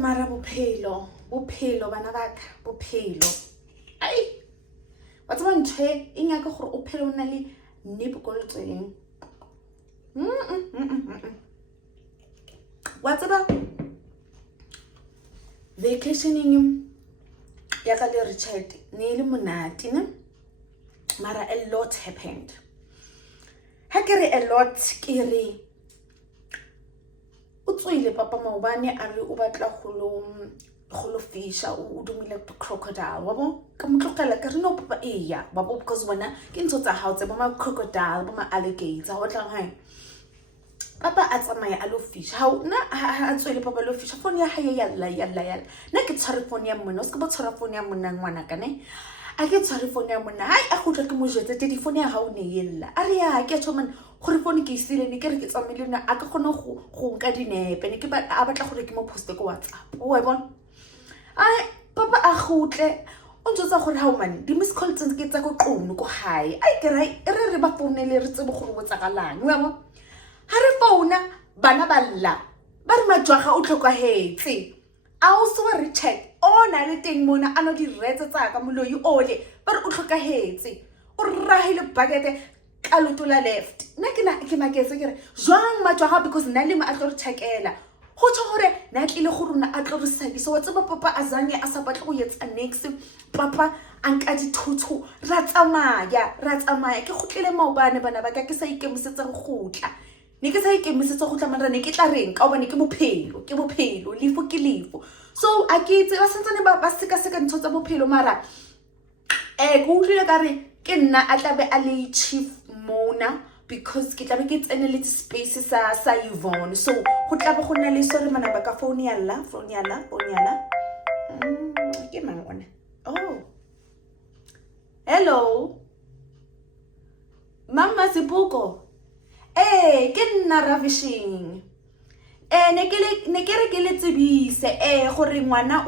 mara bophelo bana baka bophelo ai wa tsaba ntho e nyaka gore o phele o na le nepokoloteng wa tsaba vacationing ya ka le Richard ne le monate ne mara a lot happened ha ke re a lot ke re o tswile papa maobane a re o batla go lo fisha o dumile crocodile wa bo ka motlogela ka re no papa eya ba bo because bona ke ntse tsa hao tse ba ma crocodile ba ma alligator ho tlang hae papa a tsamaya a lo fisha ha na ha tswile papa lo fisha phone ya hae yalla na ke tshware phone ya mona o se ke ba tshwara phone ya mona ngwana ka ne a ke tshware phone ya mona hai a go tla ke mo jetse te di phone ya hao ne yella a re ya ke tshoma gore phone ke isile ne ke re ke tsamile na a ka gona go nka dinepe ne ke ba a batla gore ke mo poste ko WhatsApp o e bona ai papa a gotle o ntse gore ha o mane di miss call tsentse ke tsa go qono ko hae ai ke re ba phone le re tsebe gore botsagalang wa bona ha re phone bana balla ba re majwaga o tlhokahetse a o se wa Richard ona le teng mona a no di retse tsa ka moloi ole ba re o tlhokahetse o rahile bucket ka lotola left na ke maketse ke re jwang majwaga because nna le ma a tlo re thekela go tsho gore na tlile go rona a tlo re sabisa wa tseba papa azanye a sa batle go yetsa next papa anka dithuthu ra tsamaya ke gotlile maobane bana ba ka ke sa ikemisetsa go gotla ne ke sa ikemisetsa go tla mara ne ke tla reng ka obane ke bophelo lefo ke lefo so a ke itse ba sentsane ba seka ntho tsa bophelo mara go utlwile ka re ke nna a tlabe a le chief mona because ke tlabe ke tsene le space sa Yvonne so go tlabe go nna le sorry mana ba ka phone yalla ke mang ona oh hello mama Sipuko ke nna Ravishing ne ke re ke le tsebise gore ngwana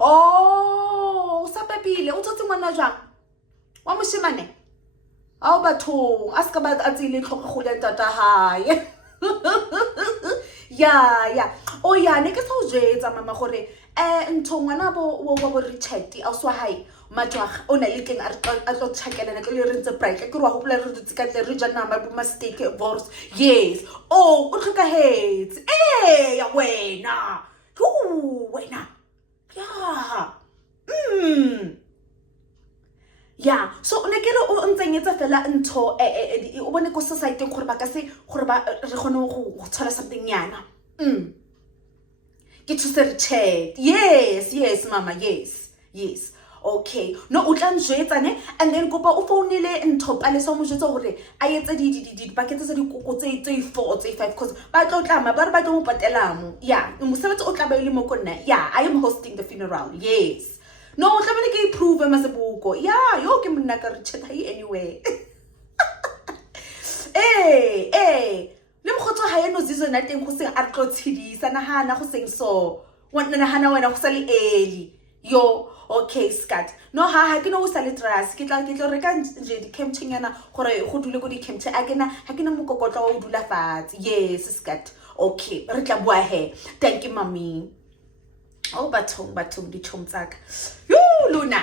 o sa pepile o tsotse ngwana jang wa moshimane a o bathong a ska ba a tsile tlhogo go le tata hae ya o ya ne ke sa o jetsa mama gore ntho ngwana bo Richard a swa hae matwaga o na le teng a tlo tshakela ne ke le rentse bright ke re wa go pla re ditse ka tle re ja nama bo mistake bors yes o tlhokahetse ya wena ya so ne ke re o ntsenyetsa fela ntho o bone ko society gore ba ka se gore ba re gone go tshwara something yana ke thuse Richard yes mama yes okay no o tla njwetsa ne and then kopa o founile ntho pale so mo jwetsa gore a yetse di pakete tsa dikoko tse 4 tse 5 because ba tlo tlama ba re ba tlo mo patelamo mosebetsi o tla ba ile mo konna I am hosting the funeral yes no o tla bele ke improve Masebuko yo ke monna ka Richard anyway le mogotso ha eno zizo na teng go seng a tlo tshidisa nahana go seng so nahana wena go sa le eli yo okay scat no ha ke no sa le trust ke tla reka nje di camping yana gore go dule go di camping ha ke na mokokotlo wa o dula fatshe yes scat okay re tla bua he thank you mommy o bathong di chomtsaka luna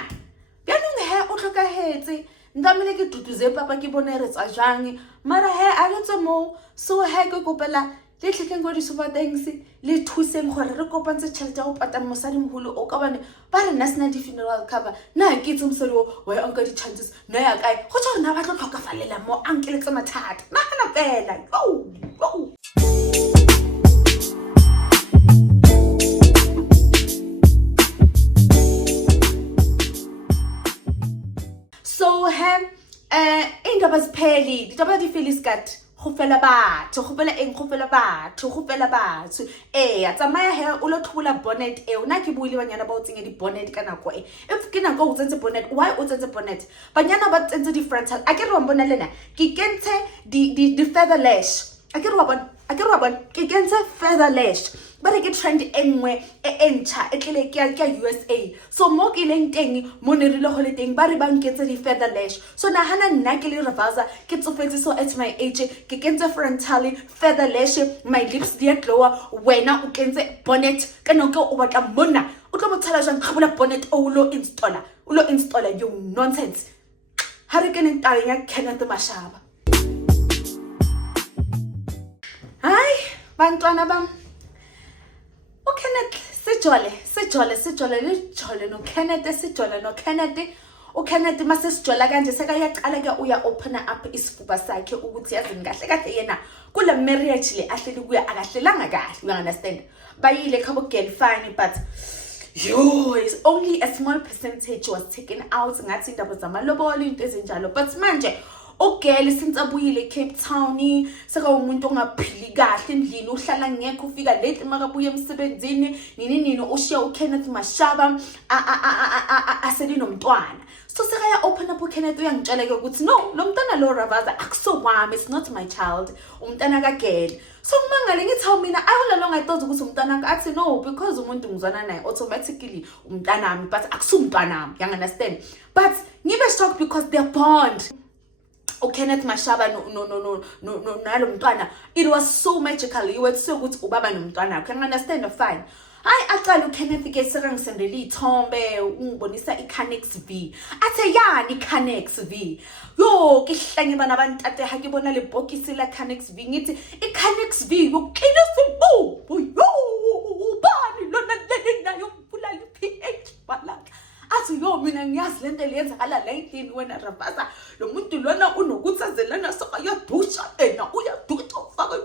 byanong he o tlhokahetse ndamile ke tutuze papa ke bone re tsa jang mara he a letse mo so he ke kopela le tlhekeng go di super thanks le thuseng gore re kopantse tšhelete go pata mosadi moholo o ka bane ba re national funeral cover na ke itse mosadi wa ya anka di chances na ya kae go tswa rena ba tlo tlhokafalela mo ankele tsa mathata na kana pela so indaba zipheli ditaba di feli skat go fela batho a tsamaya he o lo thula bonnet o na ke buile banyana ba o tsenya di bonnet ka nako if ke nako o tsentse bonnet why o tsentse bonnet banyana ba tsentse di frontal a ke re wa bona lena ke kentse di feather lash a ke re wa bona ke kentse feather lash ba re ke trend engwe entsha etlile ke USA so mo ke leng teng mo ne rile holiday ba re ba nketse di feather lash so na hana nna ke le Ravaza ke tsofetse so at my age ke kentse frontally feather lash my lips di glow wena o kentse bonnet kana ke o batla monna o tlo motshala jang kgabola bonnet o lo installer you nonsense ha re kene tabeng ya Kenneth Mashaba hai bantwana bam o Kenneth sejole le jole no Kenneth o Kenneth mase sijola kanje seka yaqala ke uya open up isifuba sakhe ukuthi yazini kahle yena kule marriage le ahleli kuya akahlelanga kahle you understand bayile khabo girl fine but yo is only a small percentage was taken out ngathi indaba zamalobolo into ezinjalo but manje ogeli since abuyile Cape Town seka umuntu ongaphili kahle endlini uhlala ngekho ufika late makabuye emsebenzini nini ushiya uKenneth Mashaba aseli nomntwana so seka ya open up uKenneth uyangitshela ke ukuthi no lo mntana lo Ravaza akuso wami it's not my child umntana kaGeli so kumangale ngithi mina I all along I thought ukuthi umntana athi no because umuntu ngizwana naye automatically umntanami but akusumntwanami you understand but ngibe shocked because they're bond Kenneth Mashaba no nalo mntwana it was so magical you were so good ubaba nomntwana can understand fine hayi aqala uKenneth ke seka ngisendela ithombe ungibonisa iCanex V athe yani iCanex V yo kihlanye bana bantate ha ke bona le bokisi la Canex V ngithi iCanex V uqina sibu yo bani lona lena yombula iPH balaka athi yo mina ngiyazi lento leyenzakala la endlini wena Ravaza lo muntu lona unokuthazelana soka yadusha uyadusha ufaka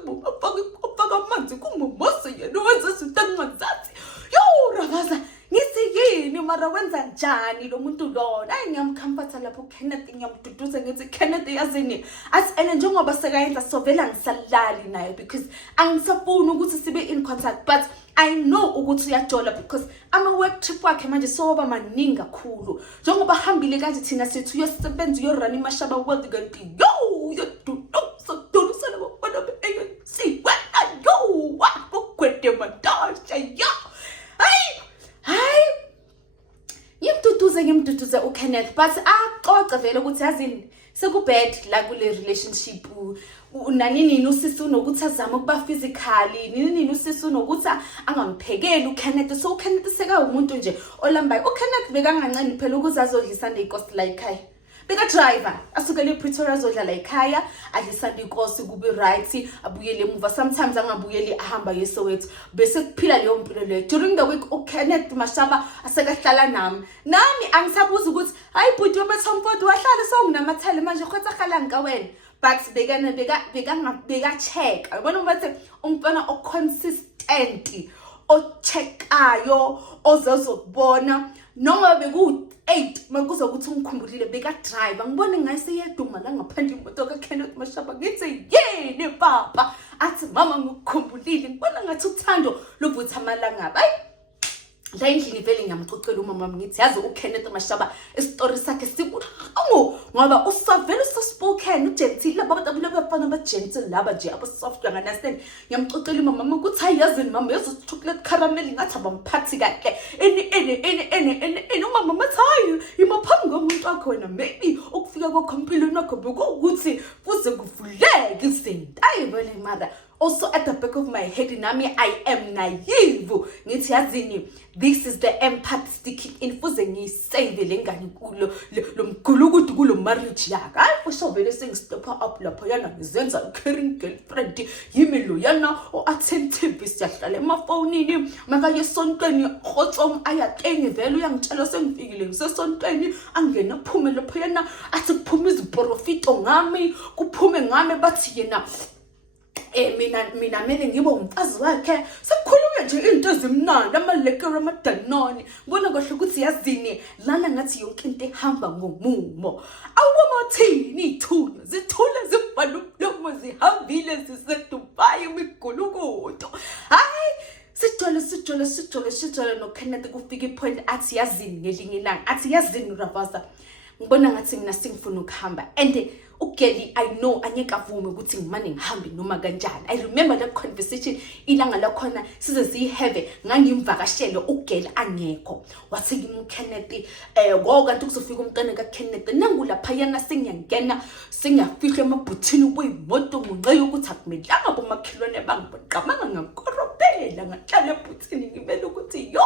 amanzi kumumose yena wenza izinto engazathi yo Ravaza ngithi yini mara wenza njani lo muntu lona ayi ngiyamcomforta lapho Kenneth ngiyamduduza ngithi Kenneth yazini athi ene njengoba sekayenza so vela ngisalali naye because angisafuni ukuthi sibe in contact but I know ukuthi uyajola because ama work trip wakhe manje soba maningi kakhulu njengoba hambile kanje thina sethu uyosebenza uyorun iMashaba World kanti yo so dolusela bona ANC wena yo wakwede madasha yo hayi ngimduduze uKenneth but aqoqa vele ukuthi yazini sekubad la kule relationship unanini usisi unokuthi azama ukuba physically nini usisi unokuthi angamphekeli uKenneth so uKenneth seka umuntu nje olambayo uKenneth bekangancane phela ukuthi azodlisa Sunday cost la ekhaya beka driver asukele Pretoria azodlala ekhaya adlisa Sunday cost kube right abuyele emuva sometimes angabuyeli ahamba yeSoweto bese kuphila leyo mpilo leyo during the week uKenneth Mashaba asekahlala nami angisabuza ukuthi hayi bhuti wemthomfodi wahlala so nginamathele manje khotha khala ngikawena but beka check yabona ukuthi umntwana o consistent o checkayo ozozobona noma beku 8 makuza ukuthi ngikhumbulile beka driver ngibone ngayise yeduma la ngaphandle imoto kaKenneth Mashaba ngithi yini papa athi mama ngikukhumbulile ngibona ngathi uthando lobutha amalanga ayi la endlini vele ngiyamxoxela umama ngithi yazi uKenneth Mashaba istory sakhe sibuhlungu ngoba usavela uspoken ugentle laba abantu abafana abagentle laba nje abasoft understand ngiyamxoxela umama ukuthi ayazini mama yazi chocolate caramel ngathi abamphathi kahle eni umama mathayi imaphambi komuntu wakho wena maybe ukufika kwakhompilo nakho bekuthi kuze kuvuleke izinto ayibona mother also at the back of my head nami I am naive ngithi yazini this is the empath sticking in fuze ngiyisave lengane kulo lo mgulukudu kulo marriage yaka hayi ushobele sengistep up lapha yana ngizenza caring girlfriend yimi lo yana o attentive siyahlala emafonini makaye esontweni khotsom ayaqenge vele uyangitshela sengifikile ngisesontweni angena phume lapha yana athi kuphuma iziprofito ngami kuphume ngami bathi yena mina mele ngibe umfazi wakhe sekukhulunywa nje into ezimnandi amalekere amadanoni ngibona kahle ukuthi yazini lana ngathi yonke into ehamba ngomumo awumothini ithunya zithule zibhala umlomo zihambile ziseDubai imigulukudu hayi sijole noKenneth kufika ipoint athi yazini ngelinye ilanga athi yazini Ravaza ngibona ngathi mina singifuna ukuhamba and ugeli I know anyeka avume ukuthi ngimane ngihambe noma kanjani. I remember that conversation ilanga lakhona size siyihave ngangimvakashele ugeli angekho. Wathi kimi Kenneth kanti kuzofika umntana ka Kenneth nangula phayana sengiyangena sengiyafihla emabhuthini kuyimoto ngenxa yokuthi akumelanga bomakhelwane bangiqamanga ngakorobela ngahlala ebhuthini ngibele ukuthi yo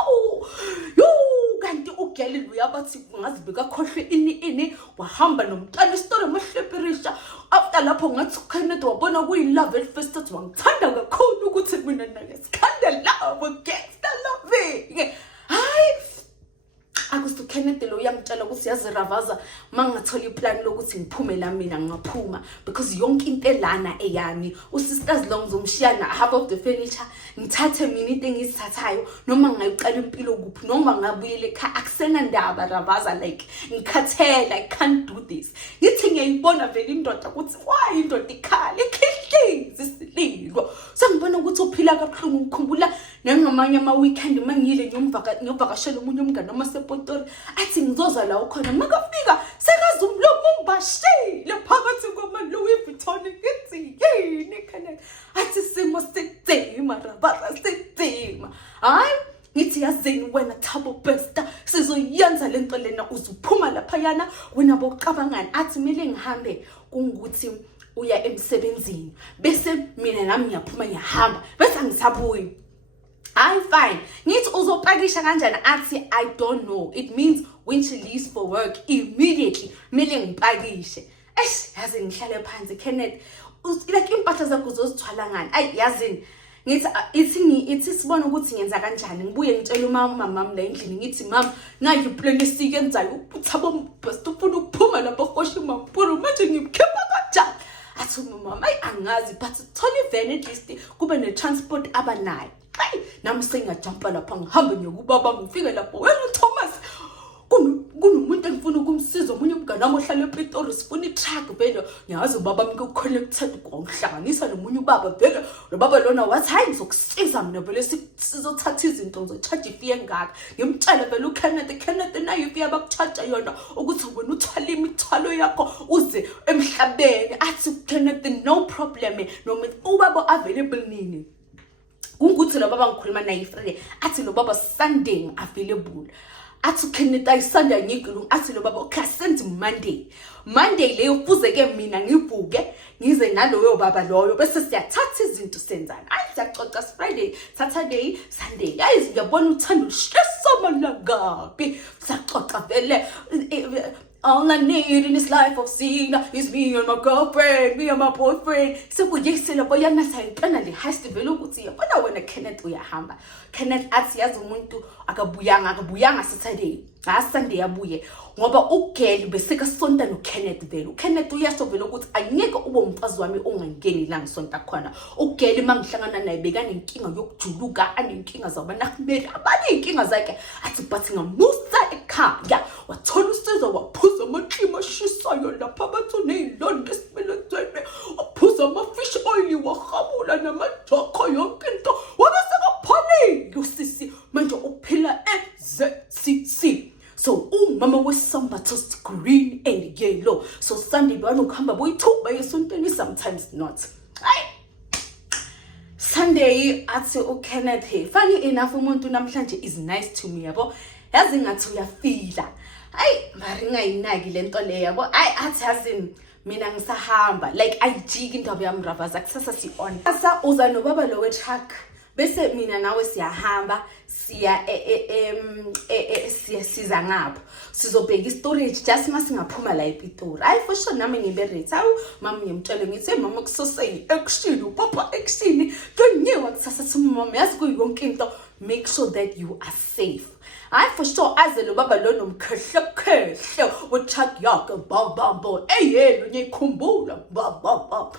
kanti ugeli luyabathi ngazibeka khohle ini wahamba nomntana story mahleperisha after lapho ngathi Kenneth wabona kuyi love at first sight wangithanda kakhulu ukuthi mina naye sikhanda love gangster love hayi akusithi Kenneth lo uyangitshela ukuthi yazi Ravaza mangathola iplan lokuthi ngiphume la mina ngaphuma because yonke into elana eyami usisters long zomshiyana half of the furniture ngithathe mina into engizithathayo noma ngayiqala impilo kuphi noma ngabuyela ekhaya akusena ndaba Ravaza like ngikhathela I can't do this ngithi ngiyayibona vele indoda ukuthi why indoda ikhala ikhihlizi sililo sengibona ukuthi uphila kabuhlungu ngikhumbula nangamanye ama weekend mangiyile ngiyovakashela umunye umngane amasepotori athi ngizoza la ukhona makafika sekazi umlomo ungibashile phakathi kwama-Louis Vuitton ngithi yini Kenneth athi simo sithima Ravaza sithima hayi ngithi yazini wena Thabo Bester sizoyenza lento lena uzuphuma laphayana wena boqabangani athi mele ngihambe kungukuthi uya emsebenzini bese mina nami ngiyaphuma ngiyahamba bese ngisabuyi. I'm fine. Ngithi uzopakisha kanjani athi I don't know. It means when she leaves for work immediately mele ngipakishe. Yazi ngihlale phansi Kenneth like impahla zakho uzozithwala ngani. Yazini ngithi sibona ukuthi ngenza kanjani ngibuye ngitshela umama la endlini ngithi mama nayi plan esiyenzayo uThabo Bester ufuna ukuphuma lapha khoshe mampuru manje ngimkhipha kanjani athi mama angazi but thola iveni at least kube ne transport abanayo. Nami sengajumpa lapha ngihambe ngiyokubaba ngifike lapho wena Thomas kunomuntu engifuna ukumsiza omunye umngane wami ohlala ePitori sifuna i-truck vele ngiyazi ubaba mke uconnected kwangihlanganisa nomunye ubaba vele lo baba lona wathi hayi ngizokusiza mina vele sizothatha izinto ngizocharge ifee engaka ngimtshela vele uKenneth nayo ifee abakucharge yona ukuthi wena uthwala imithwalo yakho uze emhlabeni athi Kenneth no problem noma ubaba available nini kungukuthi lo baba ngikhuluma naye Friday athi lo baba Sunday available athi Kenneth ay Sunday ngigqulu athi lo baba okay send Monday leyo kuze ke mina ngivuke ngize naloyo baba loyo bese siyathatha izinto senzana ayi siyaxoxa Friday Saturday Sunday guys ngiyabona uthando lusheso malagapi siyaxoxa vele all I need in this life of seeing is me and my girlfriend, me and my boyfriend. So we just lapho yana sayintana le has to vele ukuthi yabona wena Kenneth uyahamba. Kenneth athi yazi umuntu akabuyanga Saturday. Sunday abuye ngoba ugeli beseka sonta no Kenneth vele. Kenneth uyasho vele ukuthi ayingeke ube umfazi wami ongangeni la ngisonta khona. Ugeli mangihlangana naye bekane inkinga yokujuluka anenkinga zabanakmeli abanye inkinga zakhe athi but ngamusa ekhaya wathola usizo waphuza amaqhima ashisayo lapha bathone izilonda esibelethweni waphuza amafish oil wahabula namajokho yonke into wabesekaphani usisi manje uphila eZCC. So umama wesambathos green and yellow. So Sunday banokuhamba boyithuba yesontweni sometimes not. Sunday athi uKenneth hey funny enough umuntu namhlanje is nice to me yabo yazi ngathi uyafila mari ngayinaki lento le yabo athi yazi mina ngisahamba like ayijiki indaba yami Ravaza kusasa si on asa uza no baba lo we-truck bese mina nawe siyahamba siya siza ngapho sizobheka istorage just masingaphuma la ePitori for sure nami ngibe ready mama ngimtshele ngithi mama kusose action papa action donyewa kusasa mama yazi kuyonke into make sure that you are safe for sure aze lo baba lo nomkhehle uTruck yakhe babambo eyelo ngiyikhumbula baba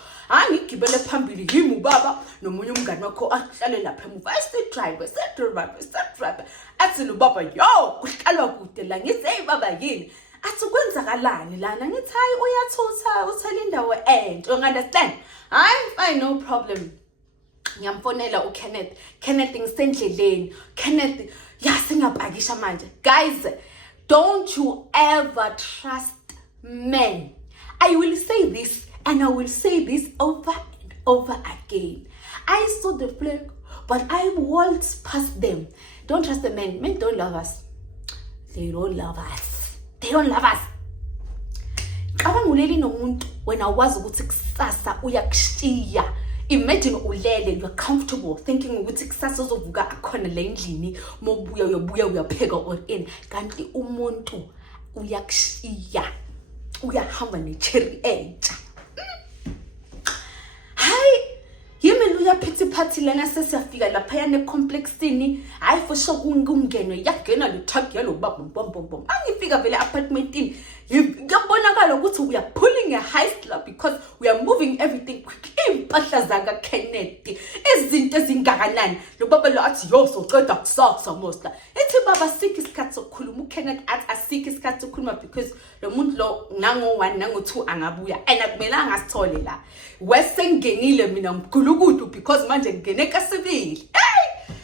ngigibele phambili yimi ubaba nomunye umngane wakho ahlale lapha emuva stay driver athi lo baba yo kuhlalwa kude la ngithi hey baba yini athi kwenzakalani lana ngithi hayi uyathutha uthola indawo enhle understand fine no problem ngiyamfonela uKenneth ngisendleleni Kenneth singapakisha manje guys don't you ever trust men I will say this, and I will say this over and over again. I saw the flag, but I waltzed past them. Don't trust the men. Men don't love us. They don't love us. They don't love us. Kabanguleli nomuntu when awazi ukuthi kusasa uyakushiya. Imagine ulele, you're comfortable thinking ukuthi kusasa uzovuka akhona la endlini mobuya uyapheka or in. Kanti umuntu uyakushiya. Uyahamba necherry entsha. Pity party lana sesiyafika lapha yana complexini hayi for sure kungenwe yagena le truck yalo bam angifika vele apartmentini ngiyabonakala ukuthi we are pulling a heist because we are moving everything quick. Impahla zaka Kenneth izinto ezingakanani lo baba lo athi yo soceda kusasa mosta ethi baba sikhi isikhathi sokukhuluma uKenneth athi asikhi isikhathi sokukhuluma because lo muntu lo nango 1 nango 2 angabuya and akumelanga asithole la wesengenile mina mgulukudu because manje ngene kasibili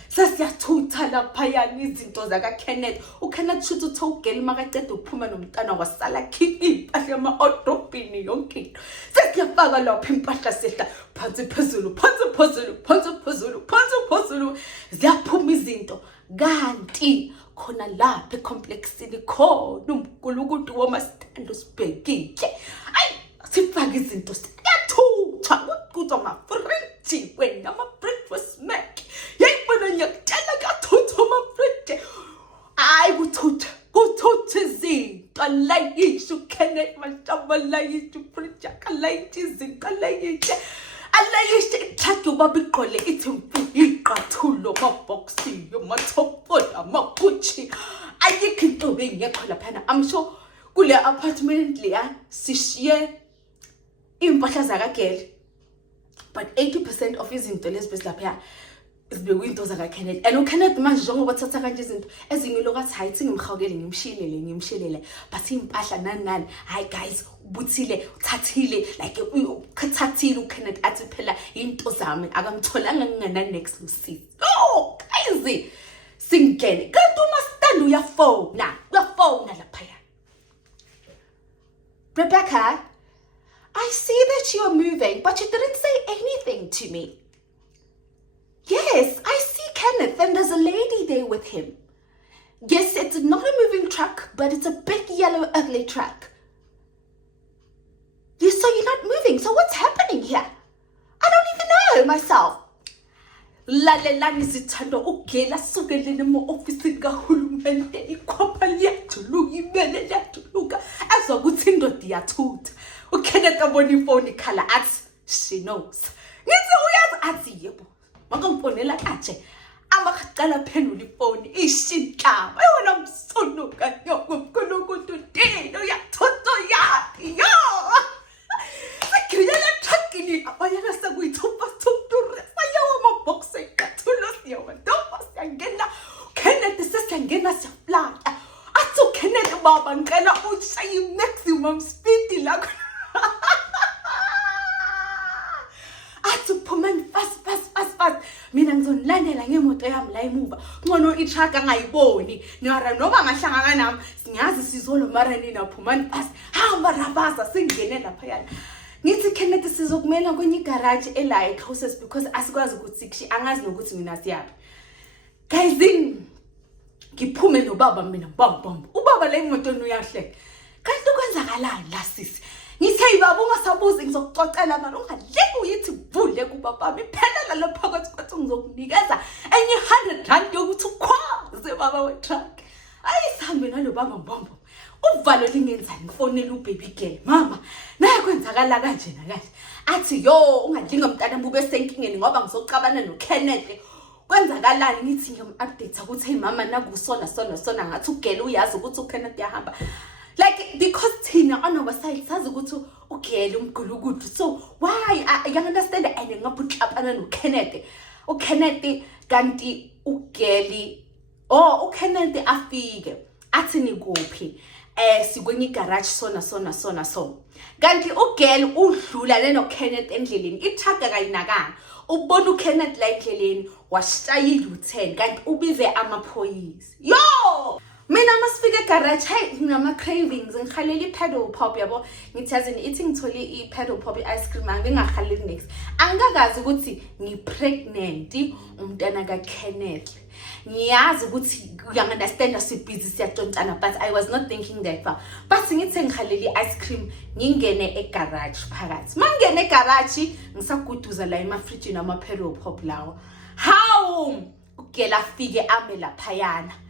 sesiyathutha lapha yani izinto zaka Kenneth uKenneth shothi uthogeli makaqeda ukuphuma nomntana wasala khiphi impahla yama odrobini yonke into sesiyafaka lapha impahla sehla phansi phezulu ziyaphuma izinto kanti khona lapha complexini khona umgulukudu womastando sibhekile ayi sifaka izinto siyathutha ukutwa ma fridge wena ama breakfast mac yayibona ngiyakutshela kathutha ama fridge ayi kuthutha izinto layisho Kenneth mashaba layisho fridge akalayisho izinto alayisho ithathu ubaba iqole ithi iqathulo maboxi yomathopola amagucci ayikho into bengekho lapha I'm sure kule apartment leya sishiye impahla zaka girl but 80% of izinto lezi lapha izibekwe into zaka Kenneth and uKenneth manje njengoba thatha kanje izinto ezingilokathi hayi ngimhawukele ngimshilele but impahla nani hayi guys ubuthile uthathile like ukhathathile uKenneth athi phela into zami akamtholanga ngingana exclusive oh crazy singene kanti uma stand uyafona lapha Rebecca, I see that you are moving, but you didn't say anything to me. Yes, I see Kenneth and there's a lady there with him. Yes, it's not a moving truck, but it's a big yellow ugly truck. Yes, so you're not moving. So what's happening here? I don't even know myself. Lalelani sithando ugela sukelele mo office kahulumende ikhopha liyajuluka ibele liyajuluka azwa ukuthi indoda iyathutha uKenneth abona ifoni ikhala athi she knows ngithi uyazi athi yebo makamfonela kanje amakaqala phendula ifoni ishintsha wena msonuka yokunkulunkulu dino yathutha yapi yo sekuyela thakini abayana sekuyithupa box ikathulo siyawendoba siyangena Kenneth sesiyangena siyaflata athi uKenneth baba ngicela ushaye maximum speed lakho athi phumani fast mina ngizonilandela ngemoto yami la emuva ngono itruck angayiboni noma ngahlangana nami singazi sizolo mara nina phumani fast hamba rabaza singene lapha yana ngithi Kenneth sizokumela kwenye garage ela closest because asikwazi ukuthi angazi nokuthi mina siyapi guys ngiphume nobaba mina bam ubaba la emotweni uyahleka kanti kwenzakalani la sisi ngithe baba ungasabuzi ngizokuxoxela manje ungaleke uyithi vule kubaba iphelela lapha kwathi ngizokunikeza enye 100 rand yokuthi ukwaze baba we-truck ayisambe nalo baba mbombo uvalo lingenzani ngifonela ubaby girl mama naye kwenzakala kanje nakanje athi yo ungadinga umntana bube senkingeni ngoba ngizocabana noKenneth kwenzakalani ngithi ngiyam-update ukuthi hey mama nakusona ngathi ugel uyazi ukuthi uKenneth yahamba like because thina on our side sazi ukuthi ugel umgulukudu so why I understand and ngaphutlapana noKenneth kanti ugeli uKenneth afike athi nikuphi sikwenye garage so kanti ugel udlula leno Kenneth endleleni ithaga kayinakanga ubona uKenneth la endleleni washayila u10 kanti ubize amaphoyisa yo mina masifika egarage hey ngama-cravings ngikhalela i-pedal pop yabo ngithi yazini ithi ngithole i-pedal pop i-ice cream angingakhaleli next angikakazi ukuthi ngipregnant umntana kaKenneth ngiyazi ukuthi uyangi-understand sibhizi siyatshontshana but I was not thinking that far but ngithe ngikhalela i-ice cream ngingene egarage phakathi mangene egarage ngisaguduza la emafrijini ama-pedal pop lawo hawu ugela afike ame laphayana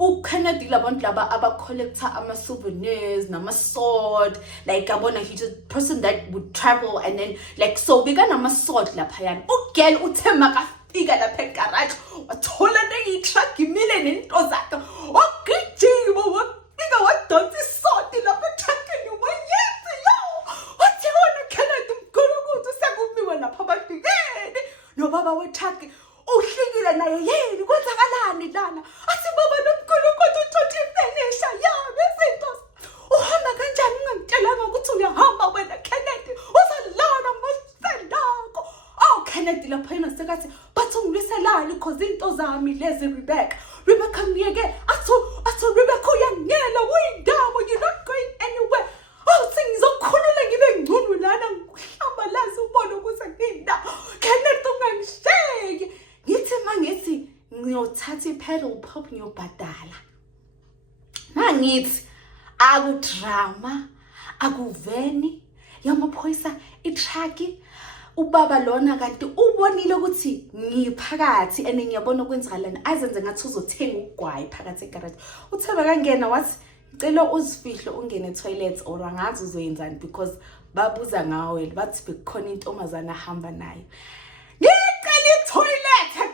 uKenneth labantu laba aba-collector ama-souvenirs nama-sword like yabona he's a person that would travel and then like so bekanama-sword laphayana ugel uthe makafika lapha egarage wathola neyi-truck imile nento zakhe wagijima wafika wadonsa isodi lapha etruckini wayethi yo wathi wona Kenneth mkhulukuthi sekubiwe lapha abafikeni nobaba wetruck uhlikile naye yini kwenzakalani lana athi baba nomkhulukuthi uthothi ifenisha yami izinto uhamba kanjani ungangitshelanga ukuthi uyahamba wena Kenneth uzalana masendako Kenneth lapha yena sekathi bathi ungiliselani because into zami lezi Rebecca ngiyeke athi Rebecca uyangela uyindawo you're not going anywhere sengizokhulula ngibe ngcono lana ngihlambalazi ubone ukuthi ngiyindawo Kenneth ungangisheki ngithi mangithi ngiyothatha i-pedal pop ngiyobhadala mangithi akudrama akuveni yamaphoyisa i-truck ubaba lona kanti ubonile ukuthi ngiphakathi and ngiyabona ukwenzakalani azenze ngathi uzothenga ugwayi phakathi egarage utheba kangena wathi ngicela uzifihle ungene etoilet or angazi uzoyenzani because babuza ngawe bathi bekukhona intombazana ahamba nayo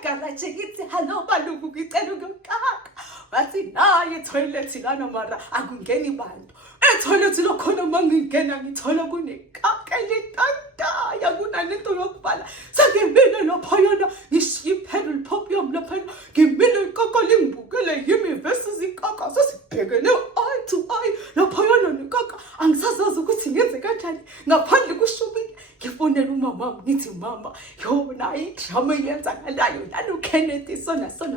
garage ngithi hello balungu ngicela ukukaka bathi naye toilet lana mara akungeni bantu etoilet lokhona mangingena ngithola kunekaka letanta yakunanento yokubhala sangimile lapha yona ngishiya i-pedal pop yami lapha ngimile ikaka lingibukele yimi versus ikaka sesibhekene eye to eye lapha yona nekaka angisazazi ukuthi ngenze kanjani ngaphandle kushubile ngifonela umama ngithi mama yona idrama yenzakalayo lalo Kenneth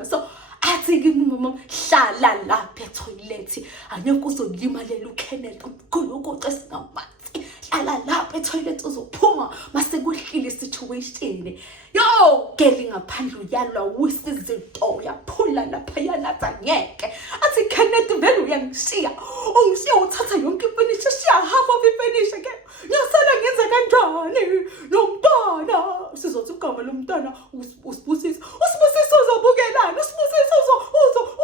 so athi kimi mama hlala lapha etoilet anyeke uzolimalela uKenneth umkhulukuthi esingamathi hlala lapha etoilet uzophuma mase kuhlile situation yo geli ngaphandle uyalwa wisizinto yaphula lapha yanathi ngeke athi Kenneth vele uyangishiya ungishiya uthatha yonke ifurniture shiya half of ifurniture ke ngiyasala ngenza kanjani nomntana sizothi ugama lomntana usibusisa uzobukelana usibusisa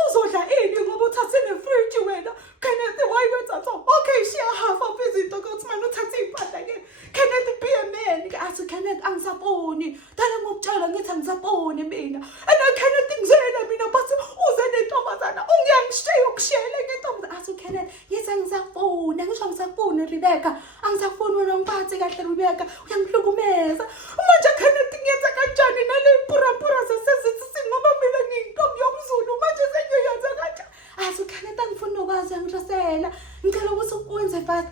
uzodla ini ngoba uthathe nefridge wena Kenneth why wenza so okay shiya half of izinto ukuthi manje uthathe impahla ke Kenneth be a man athi Kenneth angisaboni dala ngokutshela ngithi angisaboni mina and Kenneth ngizela mina bathi uze nentombazana ungiyangishiya ukushiyela ngentombazana athi Kenneth yithi angisafoni ngisho angisafoni Rebecca angisafoni wena ngiphathi kahle Rebecca uyangihlukumeza manje Kenneth ngiyenza kanjani nale pura sesezithi singoba mina ngiyintombi yomZulu manje sengiyenza kanjani athi Kenneth angifuni ukwazi angirasela ngicela ukuthi ukwenze but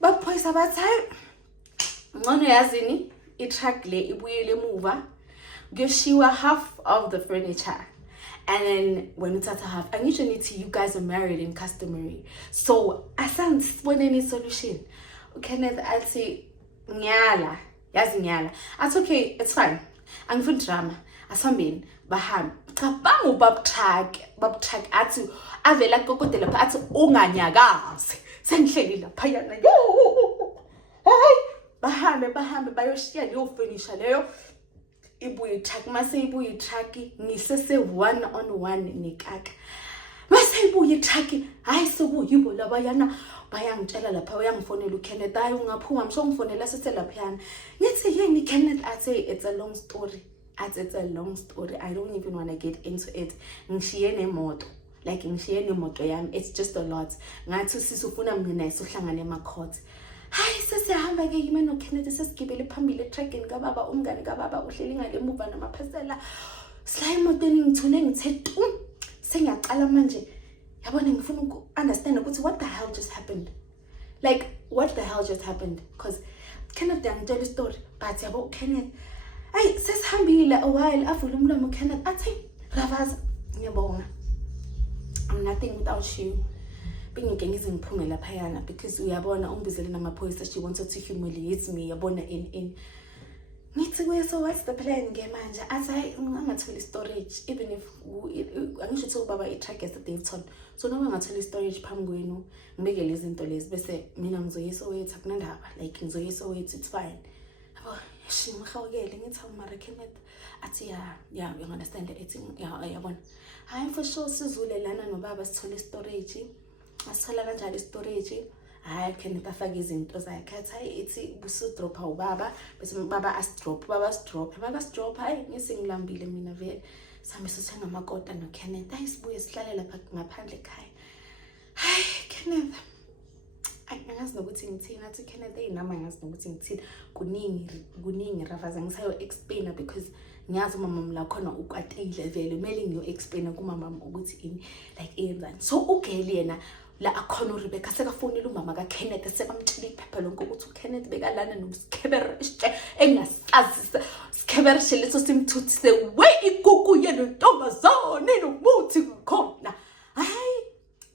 baphoyisa bathi hayi ngcono yazini i-truck le ibuyele emuva kuyoshiwa half of the furniture and then when uthatha half angisho nithi you guys are married and customary so asangibone any solution Kenneth athi ngiyala athi okay it's fine angifuni drama asihambeni bahambe cabanga ubab truck athi avela kokode lapha athi unganyakazi sengihleli lapha yana yo bahambe bayoshiya leyo furniture leyo ibuye i-truck mase ibuye i-truck ngisese one on one nekaka mase ibuye i-truck hayi sekuyibo labayana bayangitshela lapha uyangifonela uKenneth hayi ungaphuma msho ngifonela sithe laphayana ngithi yini Kenneth athi it's a long story I don't even want to get into it ngishiye nemoto yami it's just a lot ngathi sisufuna mina isohlangana emacourt hayi sesihamba ke yimi no Kenneth sesigibele phambili etrackini kababa umngane kababa uhleli ngale emuva namaphesela sila emotweni ngithule ngithe sengiyaqala manje yabona ngifuna uku-understand ukuthi what the hell just happened because Kenneth angitshela story but yabo Kenneth ay sesihambile a while avula umlomo Kenneth athi Ravaza ngiyabonga I'm nothing without you. Bengike ngize ngiphume laphayana because uyabona ungibizele namaphoyisa, she wanted to humiliate me, yabona in ngithi kuye, so what's the plan ke manje? Athi hayi ngingatholi storage, even if angisho ukuthi ubaba i-truck yase Daveyton, so noma ngingatholi storage phambi kwenu ngibeke lezi zinto lezi bese mina ngizoya eSoweto, akunandaba, like ngizoya eSoweto, it's fine. Yabo shi ngihawukele ngithi awumara Kenneth, athi yeah you understand it, yabona hayi for sure sizule lana nobaba sithole storage. Asithola kanjalo storage. Hayi Kenneth afake izinto zakhe, athi hayi ithi busudropha ubaba bese baba asdrop, baba asdrop, hayi ngisingilambile mina vele sambe sithenga amakota no Kenneth, hayi sibuye sihlale lapha ngaphandle ekhaya. Hayi Kenneth angazi nokuthi ngithini, athi Kenneth nama ngazi nokuthi ngithini, kuningi Rafaza ngisayo explainer because ngiyazi umama mla khona ukwatile vele kumele ngiyo explainer kumama ukuthi ini like enzani. So ugeli yena la akhona uRebecca sekafonela umama kaKenneth sekamtshela iphepha lonke ukuthi uKenneth bekalana nomskebere engasazisa skebere leso simthuthise we igugu yena ntombazane nomuthi khona. Hayi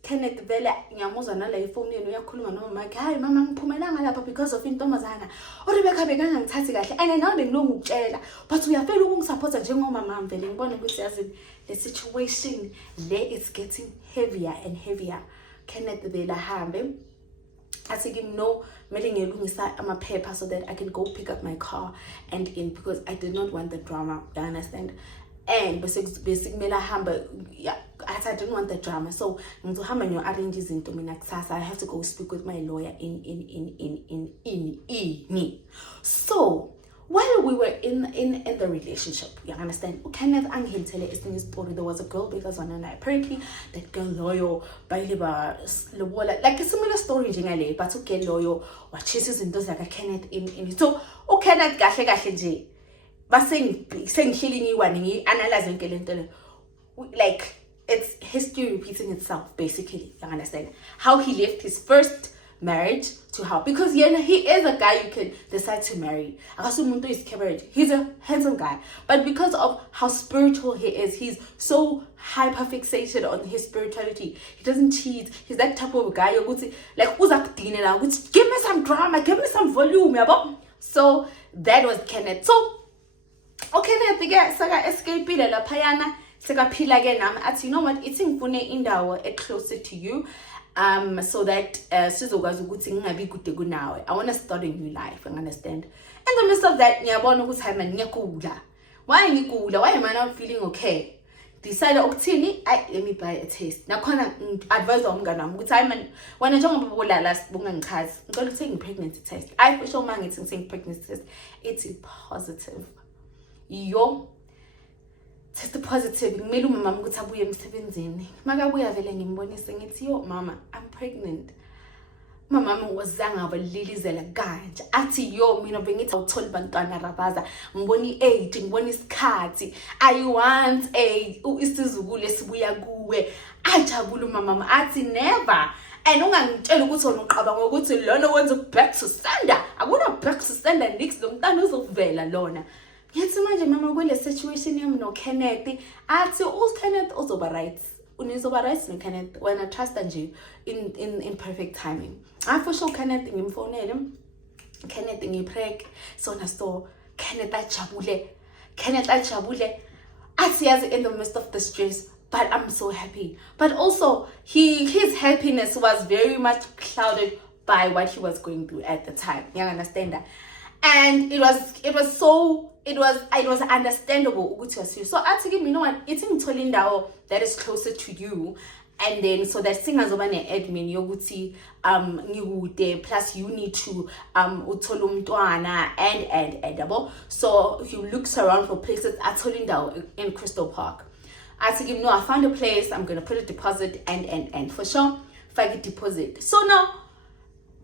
Kenneth vele ngiyamuzwa nala ifoni yenu uyakhuluma nomama wakhe, hayi mama ngiphumelanga lapha because of intombazana uRebecca bekangangithathi kahle and nawe bengilonga ukutshela but uyafela ukungisupporta njengomama vele ngibona ukuthi yazi the situation there is getting heavier and heavier. Kenneth vele hambe athi kimi no mele ngiyelungisa amaphepha so that I can go pick up my car and in because I did not want the drama, you understand, and bese kumele ahambe, yeah, I didn't want the drama, so ngizohamba ngiyo arrange izinto mina kusasa. I have to go speak with my lawyer in. So while we were in the relationship, you understand, Kenneth angihintele esinye story. There was a girl because and apparently that girl loyal by lobola like a similar story njengale, but okay loyal wachases into like Kenneth in so Kenneth kahle nje sengihleli ngiwani analyze yonke lento le, like it's history repeating itself basically, you understand, how he left his first marriage to how, because yeah, he is a guy you can decide to marry. He's a handsome guy, but because of how spiritual he is, he's so hyper fixated on his spirituality. He doesn't cheat. He's that type of guy like give me some drama, give me some volume, yabo. So that was Kenneth. So Kenneth saka escape la payana saka phila ke nami athi, you know what, it's ngifune indawo closer to you, so that sizokwazi ukuthi ngingabi kude kunawe. I want to start a new life, you understand. In the midst of that ngiyabona ukuthi hayi man ngiyagula. Why ngigula? Why am I not feeling okay? Decide ukuthini, let me buy a test. Nakhona advise umngane wami ukuthi hayi man wena njengoba bolala bungangichazi, ngicela ukuthenga pregnancy test. I for sure mangithi ngithenga pregnancy test, it's positive. Yo test positive, ngimele umama ukuthi abuye emsebenzini. Makabuya vele ngimbonise ngithi yo mama I'm pregnant. Mama wazanga abalilizela kanje athi yo mina bengithi awuthola bantwana Rabaza, ngibona i-age, ngibona isikhathi, I want isizukulu esibuya kuwe. Ajabula umama athi never, and ungangitshela ukuthi wena uqaba ngokuthi lona wenza back to sender. Akuna back to sender next lo mntana uzovela lona. Yathi manje mama kule situation yami no Kenneth athi Kenneth uzoba right, unizoba right no Kenneth when I trust nje in perfect timing. I for sure Kenneth ngimfonele, Kenneth ngiprek so na so Kenneth ajabule athi yazi in the midst of the stress, but I'm so happy. But also his happiness was very much clouded by what he was going through at the time. You understand that? And it was understandable ukuthi wasiyo. So athi kimi, you know what, ithi ngithola indawo that is closer to you, and then so that singazoba ne-admin yokuthi ngikude plus you need to uthola umntwana and yabo. So if you look around for places, athola indawo in Crystal Park. Athi kimi, no, I found a place, I'm going to put a deposit and for sure fake deposit. So now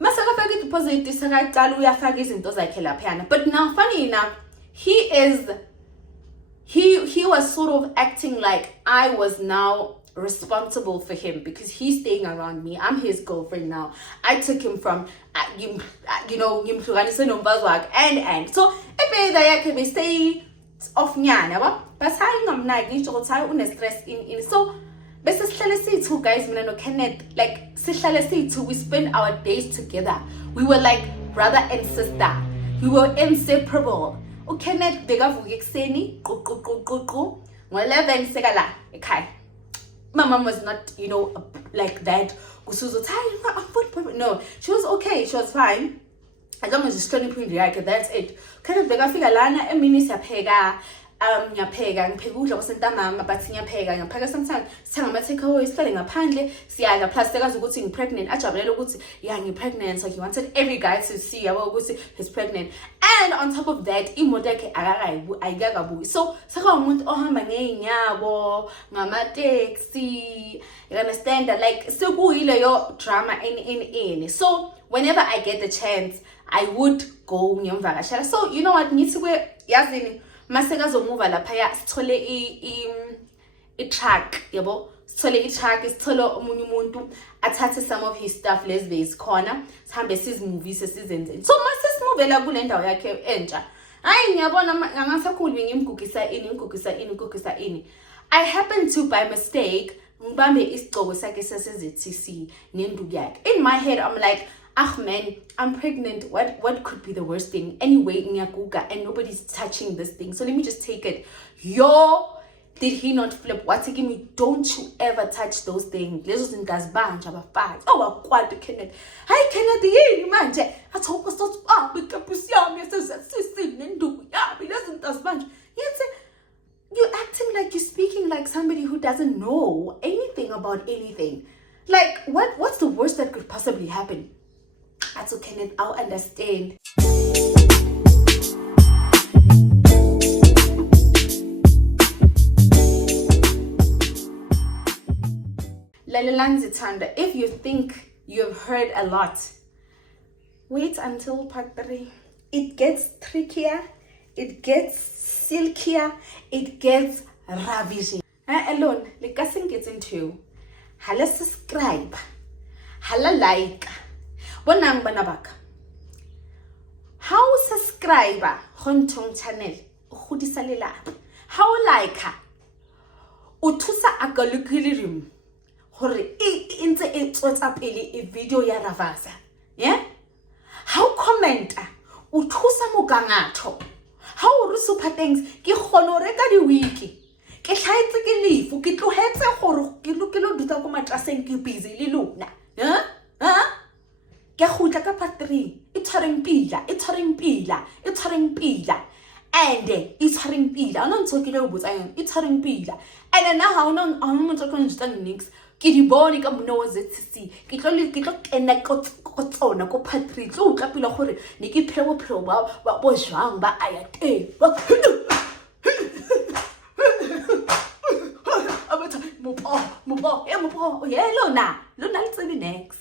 masaka fake deposit isakaqala uyafaka izinto zakhe laphayana. But now funny enough, he was sort of acting like I was now responsible for him because he's staying around me. I'm his girlfriend now. I took him from ngimhlukanise nomfazi wakhe and so ebeda yakhe bestay off nyana yabo, but hayi ngamnaki ngisho ukuthi hayi une stress in so Bese sihlale siyi-2 guys, mina no Kenneth, like sihlale siyi-2, we spend our days together. We were like brother and sister. We were inseparable. Kenneth bekavuka ekuseni, qu. Ngo-11 sekala ekhaya. My mom was not, like that. No, she was okay. She was fine. As long as you're studying pretty like that's it. Kenneth bekafika lana emini siyapheka. Ngiyapheka ukudla kwasentamama but ngiyapheka sometimes sithenga ama-takeaway sihlale ngaphandle siyadla plus sekazi ukuthi ngi-pregnant ajabulela ukuthi ngi-pregnant, so he wanted every guy to see yabo ukuthi he's pregnant. And on top of that imoto yakhe ayikakabuyi, so saka umuntu ohamba ngey'nyawo ngamateksi, you understand that, like sekuyileyo drama in. So whenever I get the chance I would go ngiyomvakashela. So you know what, ngithi yazini masekazomuva laphaya sithole i-truck, yabo sithole i-truck, sithole omunye umuntu athathe some of his stuff lezi bezikhona sihambe sizimuvise sizenze. So masesimovela kule ndawo yakhe entsha, hayi ngiyabona angasakhulumi ngimgugisa ini. I happened to by mistake ngibambe isigcoko sakhe sase-ZTC nenduku yakhe. In my head I'm like, man, I'm pregnant. What could be the worst thing? Anyway, ngiyaguga and nobody's touching this thing, so let me just take it. Did he not flip? What to give me? Don't you ever touch those things. Lezo zinto azibanje abafazi. Wakwadi Kenneth. Hayi Kenneth yini manje? Athi awusasibambe ikapusi yami yasezasisini nenduku yami lezo zinto azibanje. You're acting like you're speaking like somebody who doesn't know anything about anything. Like what's the worst that could possibly happen? That's okay, Kenneth, I'll understand. Lalelanzitanda, if you think you've heard a lot, wait until part 3. It gets trickier, it gets silkier, it gets ravishing. Alone, like I gets into hala subscribe, hala like. Bonang banabaka. How subscriber Hontong channel ukhudisa lelapa. How like her uthusa agalukilirim hore intse e tsotsa pele e video ya Ravasa. Yeah? How commenter uthusa mogangatho. How re super things ke kgono reka di wiki. Ke hlaetse ke lefu ke tlohetse gore ke lokelo duta ko matraseng ke busy le lona. Yeah? Ke khutla ka part 3 itshwareng pila and itshwareng pila ona ntshokile o botsa yona itshwareng pila and na ha ona motho ka ntshang nix ke di bone ka mona wa ZTC ke tlo kena ko tsona ko part 3 tlo utla pila gore ne ke phelo ba bo jwang ba aya teng mopo lona le tsebe next.